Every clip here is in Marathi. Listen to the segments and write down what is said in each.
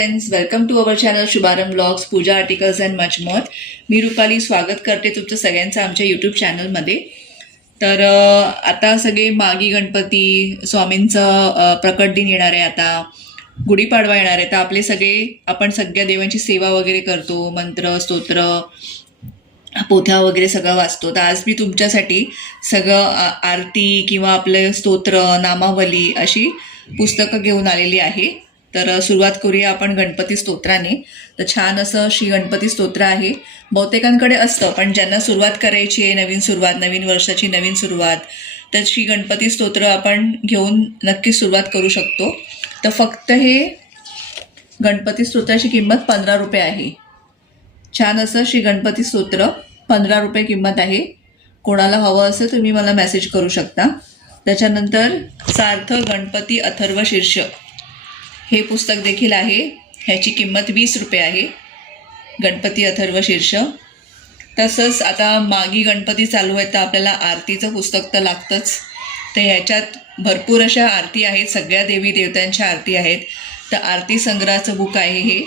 Friends welcome to our channel Shubharambh blogs puja articles and much more मी रुपाली स्वागत करते तुमचं सगळ्यांचं आमच्या यूट्यूब चॅनलमध्ये तर आता सगळे मागी गणपती स्वामींचं प्रकट दिन येणार आहे आता. गुढीपाडवा येणार आहे. तर आपले सगळे आपण सगळ्या देवांची सेवा वगैरे करतो मंत्र स्तोत्र पोथ्या वगैरे सगळं वाचतो. तर आज मी तुमच्यासाठी सगळं आरती किंवा आपलं स्तोत्र नामावली अशी पुस्तकं घेऊन आलेली आहे. तर सुरुवात करूया आपण गणपती स्तोत्राने. तर छान असं श्री गणपती स्तोत्र आहे. बहुतेकांकडे असतं पण ज्यांना सुरुवात करायची आहे नवीन सुरुवात नवीन वर्षाची नवीन सुरुवात तर श्री गणपती स्तोत्र आपण घेऊन नक्की सुरुवात करू शकतो. तर फक्त हे गणपती स्तोत्राची किंमत पंधरा रुपये आहे. छान असं श्री गणपती स्तोत्र पंधरा रुपये किंमत आहे. कोणाला हवं असेल तुम्ही मला मेसेज करू शकता. त्याच्यानंतर सार्थ गणपती अथर्व शीर्षक. हे पुस्तक देखील आहे. ह्याची किंमत वीस रुपये आहे. गणपती अथर्व शीर्ष. तसंच आता मागी गणपती चालू आहेत तर आपल्याला आरतीचं पुस्तक तर लागतंच. तर ह्याच्यात भरपूर अशा आरती आहेत सगळ्या देवी देवतांच्या आरती आहेत. तर आरती संग्रहाचं बुक आहे हे.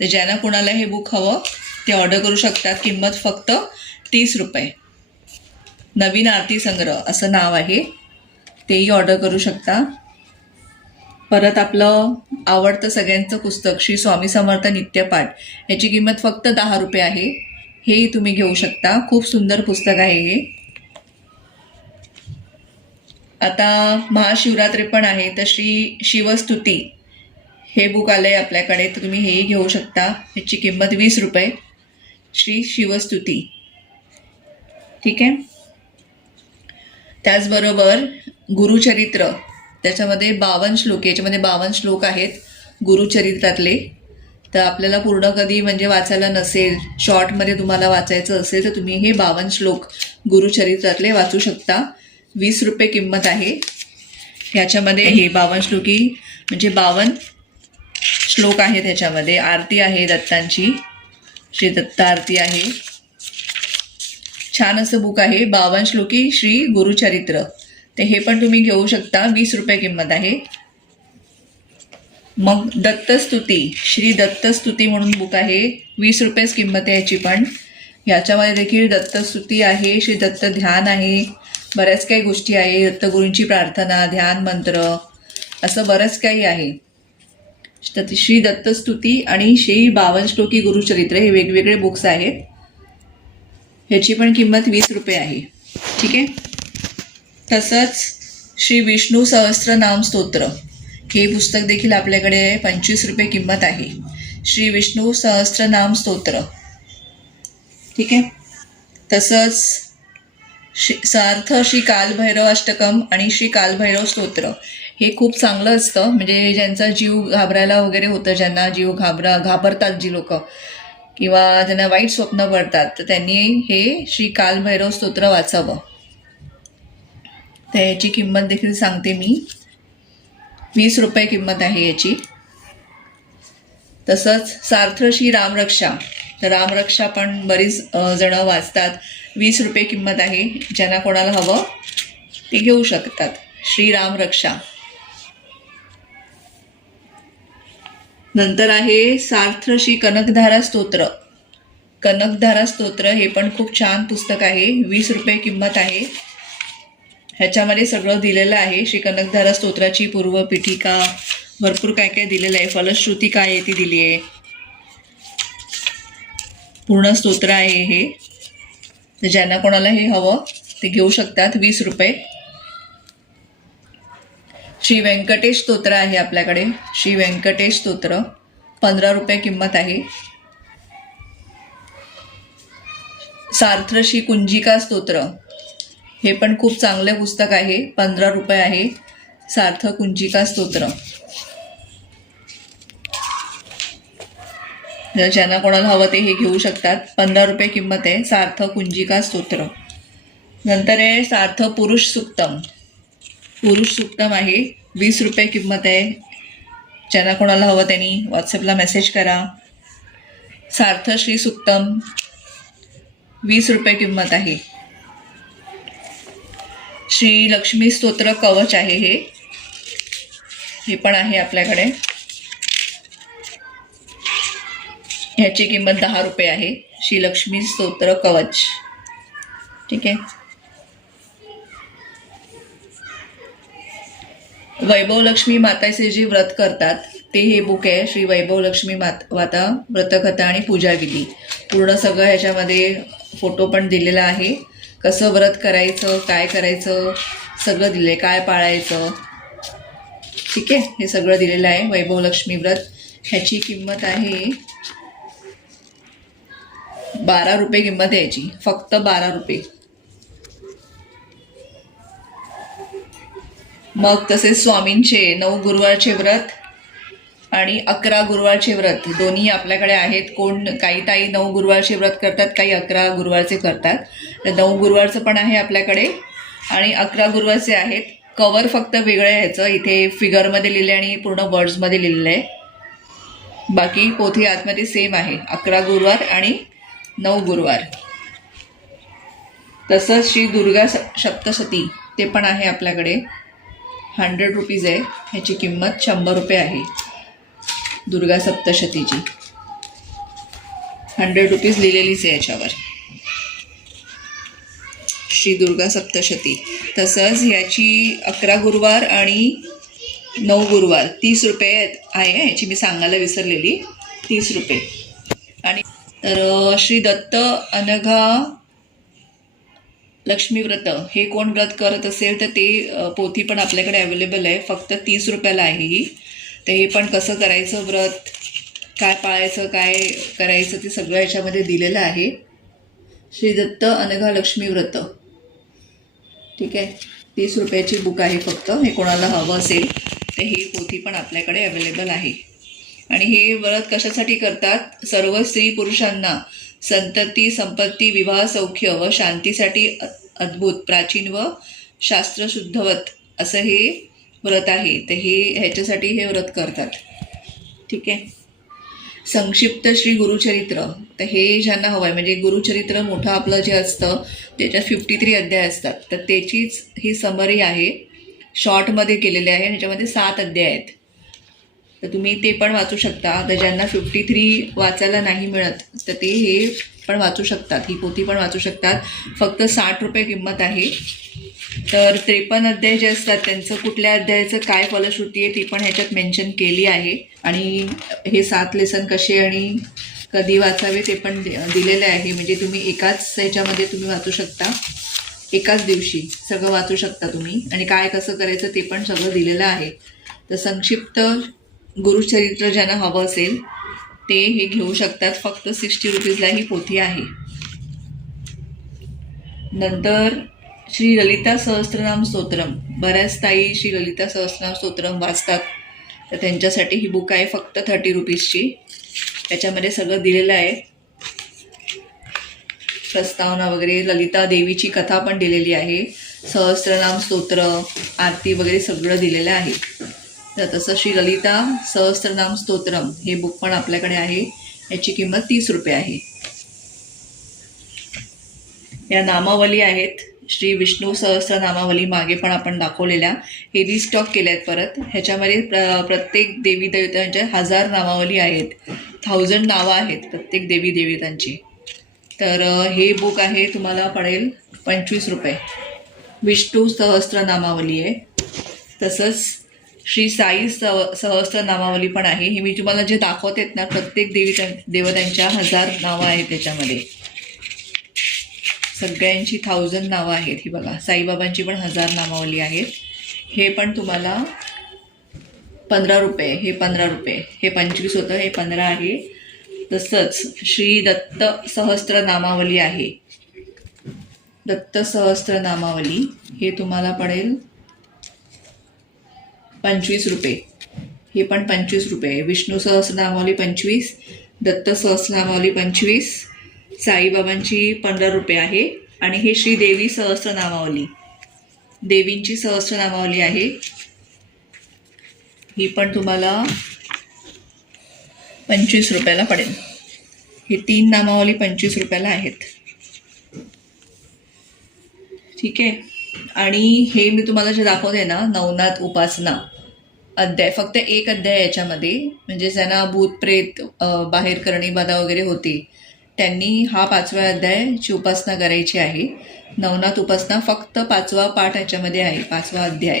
तर ज्यांना कोणाला हे बुक हवं ते ऑर्डर करू शकतात. किंमत फक्त तीस रुपये. नवीन आरती संग्रह असं नाव आहे. तेही ऑर्डर करू शकता. परत आपलं आवडतं सगळ्यांचं पुस्तक श्री स्वामी समर्थ नित्यपाठ याची किंमत फक्त दहा रुपये आहे. हेही तुम्ही घेऊ शकता. खूप सुंदर पुस्तक आहे हे. आता महाशिवरात्री पण आहे तर श्री शिवस्तुती हे बुक आलं आहे आपल्याकडे तर तुम्ही हेही घेऊ शकता. ह्याची किंमत वीस रुपये. श्री शिवस्तुती. ठीक आहे? त्याचबरोबर गुरुचरित्र. त्याच्यामध्ये बावन्न श्लोक याच्यामध्ये बावन्न श्लोक आहेत गुरुचरित्रातले. तर आपल्याला पूर्ण कधी म्हणजे वाचायला नसेल शॉर्टमध्ये तुम्हाला वाचायचं असेल तर तुम्ही हे बावन्न श्लोक गुरुचरित्रातले वाचू शकता. वीस रुपये किंमत आहे. ह्याच्यामध्ये हे बावन्न श्लोकी म्हणजे बावन्न श्लोक आहेत ह्याच्यामध्ये आरती आहे दत्तांची. श्री दत्त आरती आहे. छान असं बुक आहे. बावन्न श्लोकी श्री गुरुचरित्र. ते हे पण तुम्ही घेऊ शकता. वीस रुपये किंमत आहे. मग दत्तस्तुती श्री दत्तस्तुती म्हणून बुक आहे. वीस रुपयेच किंमत आहे याची पण. याच्यामध्ये देखील दत्तस्तुती आहे श्री दत्त ध्यान आहे. बऱ्याच काही गोष्टी आहे. दत्तगुरूंची प्रार्थना ध्यान मंत्र असं बरंच काही आहे. तर श्री दत्तस्तुती आणि श्री बावन श्लोकी गुरुचरित्र हे वेगवेगळे बुक्स आहेत. ह्याची पण किंमत वीस रुपये आहे. ठीक आहे? तसंच श्री विष्णू सहस्त्रनाम स्तोत्र. हे पुस्तक देखील आपल्याकडे पंचवीस रुपये किंमत आहे. श्री विष्णू सहस्त्रनाम स्तोत्र. ठीक आहे? तसंच श्री सार्थ श्री कालभैरव अष्टकम आणि श्री कालभैरव स्तोत्र. हे खूप चांगलं असतं. म्हणजे ज्यांचा जीव घाबरायला वगैरे होतं ज्यांना जीव घाबरा घाबरतात जी लोक किंवा ज्यांना वाईट स्वप्न पडतात तर त्यांनी हे श्री कालभैरव स्तोत्र वाचावं. तर याची किंमत देखील सांगते मी. वीस रुपये किंमत आहे याची. तसंच सार्थशी श्री रामरक्षा तर रामरक्षा पण बरीच जणं वाचतात. वीस रुपये किंमत आहे ज्यांना कोणाला हवं ते घेऊ शकतात. श्री रामरक्षा नंतर आहे सार्थशी कनकधारा स्तोत्र. कनकधारा स्तोत्र हे पण खूप छान पुस्तक आहे. वीस रुपये किंमत आहे. ह्याच्यामध्ये सगळं दिलेलं आहे. श्री कनकधारा स्तोत्राची पूर्व पीठिका भरपूर काय काय दिलेलं आहे. फलश्रुती काय आहे ती दिली आहे. पूर्ण स्तोत्र आहे हे. तर ज्यांना कोणाला हे हवं ते घेऊ शकतात. वीस रुपये. श्री व्यंकटेश स्तोत्र आहे आपल्याकडे. श्री व्यंकटेश स्तोत्र. पंधरा रुपये किंमत आहे. सार्थ श्री कुंजिका स्तोत्र. हे पण खूप चांगलं पुस्तक आहे. पंधरा रुपये आहे. सार्थ कुंजिका स्तोत्र. जर ज्यांना कोणाला हवं ते हे घेऊ शकतात. पंधरा रुपये किंमत आहे. सार्थ कुंजिका स्तोत्र. नंतर आहे सार्थ पुरुष सुक्तम. पुरुष सुक्तम आहे. वीस रुपये किंमत आहे. ज्यांना कोणाला हवं त्यांनी व्हॉट्सअपला मेसेज करा. सार्थ श्री सुक्तम. वीस रुपये किंमत आहे. श्री लक्ष्मी स्तोत्र कवच आहे हे. हे पण आहे आपल्याकडे. ह्याची किंमत दहा रुपये आहे. श्री लक्ष्मी स्तोत्र कवच. ठीक आहे. वैभव लक्ष्मी माताचे जे व्रत करतात ते हे बुक आहे. श्री वैभव लक्ष्मी मात माता व्रतकथा आणि पूजाविधी पूर्ण सगळं ह्याच्यामध्ये फोटो पण दिलेला आहे. कसं व्रत करायचं काय करायचं सगळं दिलं आहे काय पाळायचं. ठीक आहे? हे सगळं दिलेलं आहे वैभव लक्ष्मी व्रत. ह्याची किंमत आहे बारा रुपये किंमत यायची याची. फक्त बारा रुपये. मग तसेच स्वामींचे नऊ गुरुवारचे व्रत आणि अकरा गुरुवारचे व्रत. दोन्ही आपल्याकडे आहेत. कोण काही ताई नऊ गुरुवारचे व्रत करतात काही अकरा गुरुवारचे करतात. तर नऊ गुरुवारचं पण आहे आपल्याकडे. आणि अकरा गुरुवारचे आहेत. कवर फक्त वेगळं ह्याचं इथे फिगरमध्ये लिहिले आणि पूर्ण वर्ड्समध्ये लिहिलेलं आहे बाकी पोथी आतमध्ये सेम आहे. अकरा गुरुवार आणि नऊ गुरुवार. तसंच श्री दुर्गा स- सप्तशती ते पण आहे आपल्याकडे. हंड्रेड रुपीज आहे. ह्याची किंमत शंभर रुपये आहे. दुर्गा सप्तशतीची. हंड्रेड रुपीज लिहिलेलीच आहे याच्यावर. श्री दुर्गा सप्तशती. तसंच ह्याची अकरा गुरुवार आणि नऊ गुरुवार तीस रुपये आहे ह्याची मी सांगायला विसरलेली तीस रुपये. आणि तर श्री दत्त अनघा लक्ष्मी व्रत हे कोण व्रत करत असेल तर ते पोथी पण आपल्याकडे अवेलेबल आहे फक्त तीस रुपयाला आहे ही. ते हे पण कसं करायचं व्रत काय पाळायचं काय करायचं ते सगळं याच्यामध्ये दिलेलं आहे. श्री दत्त अनघा लक्ष्मी व्रत. ठीक आहे? तीस रुपयाची बुक आहे फक्त. हे कोणाला हवं असेल तर ही पोथी पण आपल्याकडे अवेलेबल आहे. आणि हे व्रत कशासाठी करतात? सर्व स्त्री पुरुषांना संतती संपत्ती विवाह सौख्य व शांतीसाठी अ- अद्भुत प्राचीन व शास्त्रशुद्धवत असं हे व्रत आहे तर हे ह्याच्यासाठी हे व्रत करतात. ठीक आहे? संक्षिप्त श्री गुरुचरित्र. तर हे ज्यांना हवं आहे म्हणजे गुरुचरित्र मोठं आपलं जे असतं त्याच्यात फिफ्टी थ्री अध्याय असतात. तर त्याचीच ही समरी आहे. शॉर्टमध्ये केलेले आहे ह्याच्यामध्ये सात अध्याय आहेत. तर तुम्ही ते पण वाचू शकता. तर ज्यांना फिफ्टी थ्री वाचायला नाही मिळत तर ते हे पण वाचू शकतात. ही पोथी पण वाचू शकतात. फक्त साठ रुपये किंमत आहे. तर त्रेपन्न अध्याय जे असतात त्यांचं कुठल्या अध्यायाचं काय फलश्रुती आहे ती पण ह्याच्यात मेन्शन केली आहे. आणि हे सात लेसन कसे आणि कधी वाचावे ते पण दि- दिलेले आहे. म्हणजे तुम्ही एकाच ह्याच्यामध्ये तुम्ही वाचू शकता. एकाच दिवशी सगळं वाचू शकता तुम्ही. आणि काय कसं करायचं ते पण सगळं दिलेलं आहे. तर संक्षिप्त गुरुचरित्र ज्यांना हवं असेल ते हे घेऊ शकतात. फक्त सिक्स्टी रुपीजला ही पोथी आहे. नंतर श्री ललिता सहस्त्रनाम स्तोत्रम. बऱ्याच ताई श्री ललिता सहस्त्रनाम स्तोत्रम वाचतात. तर त्यांच्यासाठी ही बुक आहे फक्त थर्टी रुपीजची त्याच्यामध्ये सगळं दिलेलं आहे. प्रस्तावना वगैरे ललिता देवीची कथा पण दिलेली आहे. सहस्त्रनाम स्तोत्र आरती वगैरे सगळं दिलेलं आहे. तर तसं श्री ललिता सहस्त्रनाम स्तोत्रम हे बुक पण आपल्याकडे आहे. याची किंमत तीस रुपये आहे. या नामावली आहेत. श्री विष्णू सहस्त्र नामावली मागे पण आपण दाखवलेल्या. हे रिस्टॉक केल्या आहेत परत. ह्याच्यामध्ये प्र प्रत्येक देवी देवतांच्या हजार नामावली आहेत. थाउजंड नावं आहेत प्रत्येक देवी देवतांची. तर हे बुक आहे तुम्हाला पडेल पंचवीस रुपये. विष्णू सहस्त्र नामावली आहे. तसंच श्री साई सव सहस्त्र नामावली पण आहे. हे मी तुम्हाला जे दाखवतेत ना प्रत्येक देवी देवतांच्या हजार नावं आहेत त्याच्यामध्ये. सगळ्यांची थाउजंड नावं आहेत ही बघा. साईबाबांची पण हजार नामावली आहेत. हे पण तुम्हाला पंधरा रुपये हे पंधरा रुपये हे पंचवीस होतं हे पंधरा आहे. तसंच श्री दत्त सहस्त्र नामावली आहे. दत्त सहस्त्र नामावली हे तुम्हाला पडेल. पंचवीस रुपये. हे पण पंचवीस रुपये विष्णू सहस्रनामावली पंचवीस दत्त सहस्रनामावली पंचवीस साईबाबांची पंधरा रुपये आहे. आणि हे श्रीदेवी सहस्रनामावली. देवींची सहस्रनामावली आहे. ही पण तुम्हाला पंचवीस रुपयाला पडेल. हे तीन नामावली पंचवीस रुपयाला आहेत. ठीक आहे. आणि हे मी तुम्हाला जे दाखवते ना नवनाथ उपासना. अध्याय फक्त एक अध्याय याच्यामध्ये म्हणजे ज्यांना भूत प्रेत बाहेर करणी बाधा वगैरे होते त्यांनी हा पाचवा अध्यायची उपासना करायची आहे नवनाथ उपासना फक्त पाचवा पाठ याच्यामध्ये आहे पाचवा अध्याय.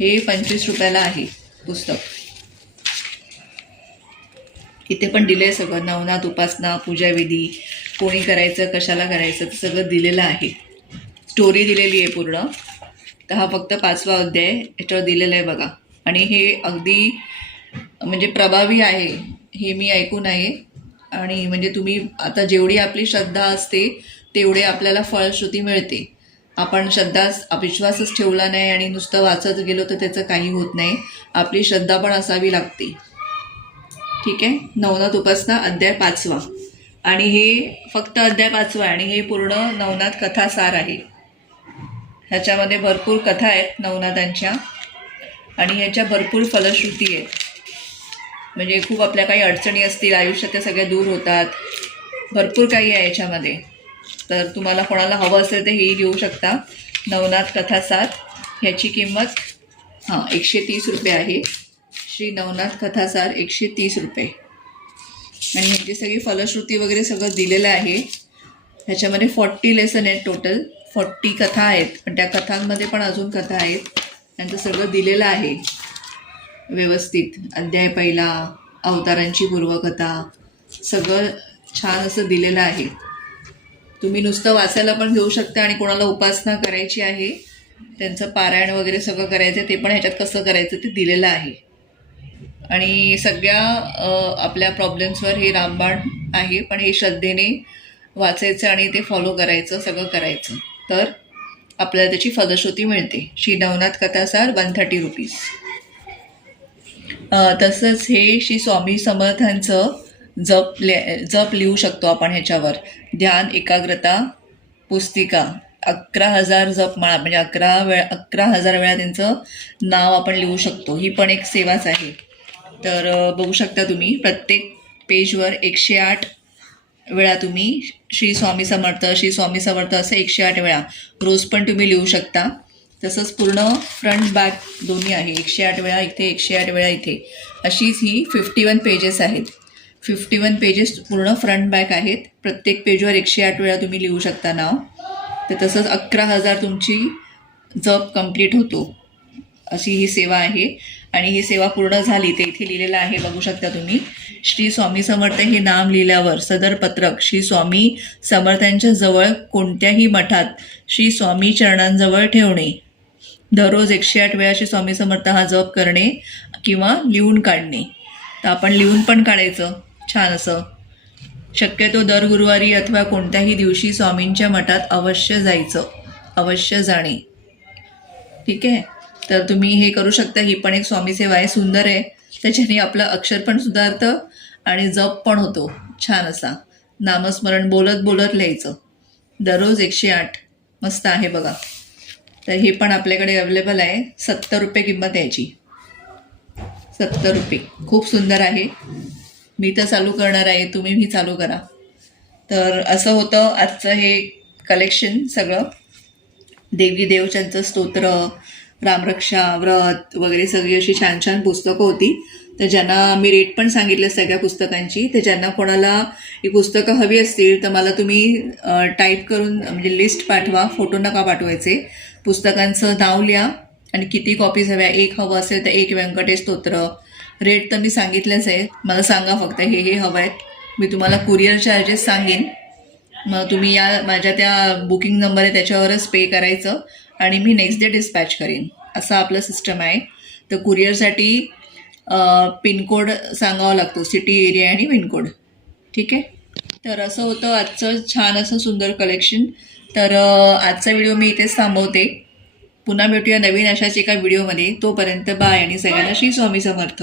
हे पंचवीस रुपयाला आहे पुस्तक. इथे पण दिलं आहे सगळं नवनाथ उपासना पूजाविधी कोणी करायचं कशाला करायचं सगळं दिलेलं आहे. स्टोरी दिलेली आहे पूर्ण. तर हा फक्त पाचवा अध्याय याच्यावर दिलेला आहे बघा. आणि हे अगदी म्हणजे प्रभावी आहे हे मी ऐकून आहे. आणि म्हणजे तुम्ही आता जेवढी आपली श्रद्धा असते तेवढे आपल्याला फळश्रुती मिळते. आपण श्रद्धा विश्वासच ठेवला नाही आणि नुसतं वाचत गेलो तर त्याचं काही होत नाही. आपली श्रद्धा पण असावी लागते. ठीक आहे? नवनाथ उपासना अध्याय पाचवा. आणि हे फक्त अध्याय पाचवा आणि हे पूर्ण नवनाथ कथासार आहे. ह्याच्यामध्ये भरपूर कथा आहेत नवनाथांच्या. आणि ह्याच्या भरपूर फलश्रुती आहेत. म्हणजे खूप आपल्या काही अडचणी असतील आयुष्यात त्या सगळ्या दूर होतात. भरपूर काही आहे याच्यामध्ये. तर तुम्हाला कोणाला हवं असेल तर हेही घेऊ शकता. नवनाथ कथासार ह्याची किंमत हां एकशे तीस रुपये आहे. श्री नवनाथ कथासार एकशे तीस रुपये. आणि ह्याची सगळी फलश्रुती वगैरे सगळं दिलेलं आहे. ह्याच्यामध्ये फॉर्टी लेसन आहेत टोटल फॉर्टी कथा आहेत पण त्या कथांमध्ये पण अजून कथा आहेत. त्यांचं सगळं दिलेलं आहे. व्यवस्थित. अध्याय पहिला अवतारांची पूर्वकथा सगळं छान असं दिलेलं आहे. तुम्ही नुसतं वाचायला पण घेऊ शकता आणि कोणाला उपासना करायची आहे त्यांचं पारायण वगैरे सगळं करायचं ते पण ह्याच्यात कसं करायचं ते दिलेलं आहे. आणि सगळ्या आपल्या प्रॉब्लेम्सवर हे रामबाण आहे पण हे श्रद्धेने वाचायचं आणि ते फॉलो करायचं सगळं करायचं. तर आपल्याला त्याची फलश्रुती मिळते. श्री नवनाथ कथासार वन थर्टी रुपीज तसंच हे श्री स्वामी समर्थांचं जप ले जप लिहू शकतो आपण ह्याच्यावर. ध्यान एकाग्रता पुस्तिका अकरा हजार जप माळा म्हणजे अकरा वेळा अकरा हजार वेळा त्यांचं नाव आपण लिहू शकतो. ही पण एक सेवाच आहे. तर बघू शकता तुम्ही प्रत्येक पेजवर एकशे आठ वेळा तुम्ही श्री स्वामी समर्थ श्री स्वामी समर्थ असं एकशे आठ वेळा. रोज पण तुम्ही लिहू शकता. तसंच पूर्ण फ्रंट बॅक दोन्ही आहे. एकशे आठ वेळा इथे एकशे आठ वेळा इथे. अशीच ही फिफ्टी वन पेजेस आहेत. फिफ्टी वन पेजेस पूर्ण फ्रंट बॅक आहेत. प्रत्येक पेजवर एकशे आठ वेळा तुम्ही लिहू शकता नाव. तर तसंच अकरा हजार तुमची जप कंप्लीट होतो. अशी ही सेवा आहे. आणि ही सेवा पूर्ण झाली ते इथे लिहिलेलं आहे बघू शकता तुम्ही. श्री स्वामी समर्थ हे नाम लिहिल्यावर सदर पत्रक श्री स्वामी समर्थांच्या जवळ कोणत्याही मठात श्री स्वामी चरणांजवळ ठेवणे. दररोज एकशे आठ वेळा श्री स्वामी समर्थ हा जप करणे किंवा लिहून काढणे. तर आपण लिहून पण काढायचं. छान असं. शक्यतो दर गुरुवारी अथवा कोणत्याही दिवशी स्वामींच्या मठात अवश्य जायचं. अवश्य जाणे. ठीक आहे? तर तुम्ही हे करू शकता. ही पण एक स्वामी सेवा आहे. सुंदर आहे. त्याच्याने आपलं अक्षर पण सुधारतं आणि जप पण होतो. छान असा. नामस्मरण बोलत बोलत लिहायचं. दररोज एकशे आठ. मस्त आहे बघा. तर हे पण आपल्याकडे अवेलेबल आहे. सत्तर रुपये किंमत यायची. याची सत्तर रुपये. खूप सुंदर आहे. मी तर चालू करणार आहे. तुम्ही मी चालू करा. तर असं होतं आजचं हे कलेक्शन सगळं. देवी देवच्यांचं स्तोत्र रामरक्षा व्रत वगैरे सगळी अशी छान छान पुस्तकं होती. तर ज्यांना मी रेट पण सांगितलं सगळ्या पुस्तकांची तर ज्यांना कोणाला ही पुस्तकं हवी असतील तर मला तुम्ही टाईप करून म्हणजे लिस्ट पाठवा. फोटो नका पाठवायचे. पुस्तकांचं नाव लिहा आणि किती कॉपीज हव्या एक हवं असेल तर एक व्यंकटेश स्तोत्र. रेट तर मी सांगितलंच आहे मला सांगा फक्त हे हे हवं आहेत. मी तुम्हाला कुरिअर चार्जेस सांगेन. मग तुम्ही या माझ्या त्या बुकिंग नंबर आहे त्याच्यावरच पे करायचं. आणि मी नेक्स्ट डे डिस्पॅच करेन. असं आपलं सिस्टम आहे. तर कुरिअरसाठी पिनकोड सांगावा लागतो. सिटी एरिया आणि पिनकोड ठीक आहे? तर असं होतं. आजचं छान असं सुंदर कलेक्शन तर आजचा व्हिडिओ मी इथेच थांबवते. पुन्हा भेटूया नवीन अशाच एका व्हिडिओमध्ये तोपर्यंत बाय आणि सगळ्यांना श्री स्वामी समर्थ.